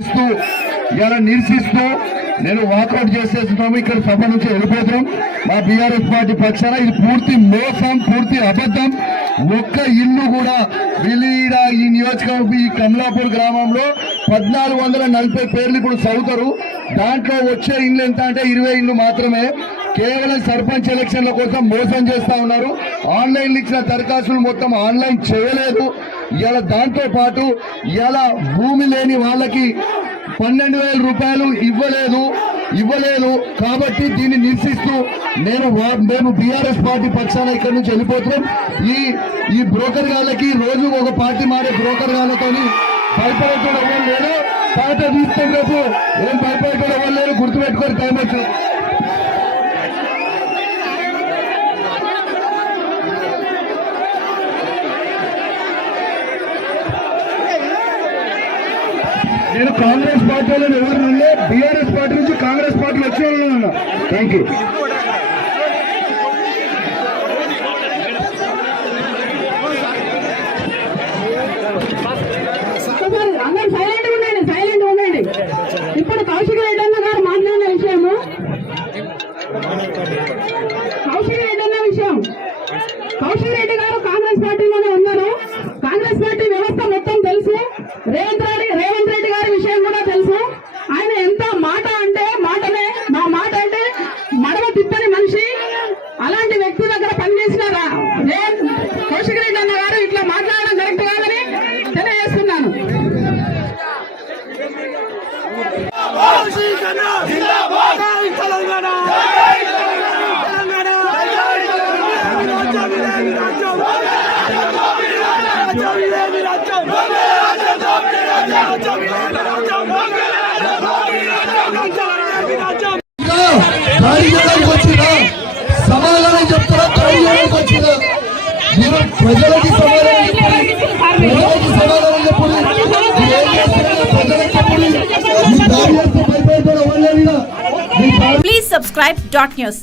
ఇస్తూ ఇలా నిరసిస్తూ నేను వాకౌట్ చేసేస్తున్నాము ఇక్కడ సభ నుంచి వెళ్ళిపోతున్నాం. మా బీఆర్ఎస్ పార్టీ పక్షాన ఇది పూర్తి మోసం పూర్తి అబద్ధం. ఒక్క ఇల్లు కూడా విలీడ ఈ నియోజకవర్గం ఈ కమలాపూర్ గ్రామంలో పద్నాలుగు వందల నలభై పేర్లు ఇప్పుడు చదువుతారు. దాంట్లో వచ్చే ఇల్లు ఎంత అంటే ఇరవై ఇల్లు మాత్రమే. కేవలం సర్పంచ్ ఎలక్షన్ల కోసం మోసం చేస్తా ఉన్నారు. ఆన్లైన్ ఇచ్చిన దరఖాస్తులు మొత్తం ఆన్లైన్ చేయలేదు. ఇలా దాంతో పాటు ఇలా భూమి లేని వాళ్ళకి పన్నెండు వేల రూపాయలు ఇవ్వలేదు ఇవ్వలేదు కాబట్టి దీన్ని నిరసిస్తూ నేను వా- మేము బీఆర్ఎస్ పార్టీ పక్షాన ఇక్కడ నుంచి వెళ్ళిపోతున్నాం. ఈ ఈ బ్రోకర్ గాళ్ళకి రోజు ఒక పార్టీ మారే బ్రోకర్ గాళ్ళతో భయపడటం ఎవరు లేరు పాట తీస్తాం రేపు. ఏం భయపడటం లేదు లేరు గుర్తుపెట్టుకొని టైం వచ్చింది నేను కాంగ్రెస్ పార్టీలో ఎవరు నుండే బీఆర్ఎస్ పార్టీ నుంచి కాంగ్రెస్ పార్టీ వచ్చిన వాళ్ళు థ్యాంక్ యూ అందరూ సైలెంట్ ఉండండి సైలెంట్ ఉండండి. ఇప్పుడు కౌశిక రెడ్డి గారు మాట్లాడిన విషయము. కౌశిక రెడ్డి అన్న విషయం. కౌశిక రెడ్డి గారు కాంగ్రెస్ పార్టీలోనే ఉన్నారు కాంగ్రెస్ పార్టీ వ్యవస్థ మొత్తం తెలుసు రేవంత్ రెడ్డి రేవంత్ రెడ్డి గారి విషయం కూడా తెలుసు ఆయన ఎంత మాట అంటే మాటనే మా మాట అంటే మడవ తిప్పని మనిషి అలాంటి వ్యక్తుల దగ్గర పనిచేసినారా? కౌశిక్ రెడ్డి అన్న గారు ఇట్లా మాట్లాడడం కరెక్ట్ కాదని తెలియజేస్తున్నాను. రాజ్యం మీరు ప్రజలకి సమాధానం చెప్పండి ప్రజలకి సమాధానం చెప్పండి మీరు ఏం చేస్తున్నారో ప్రజలకు చెప్పండి మీ దాడి చేస్తే భయపడతారు ఎవరు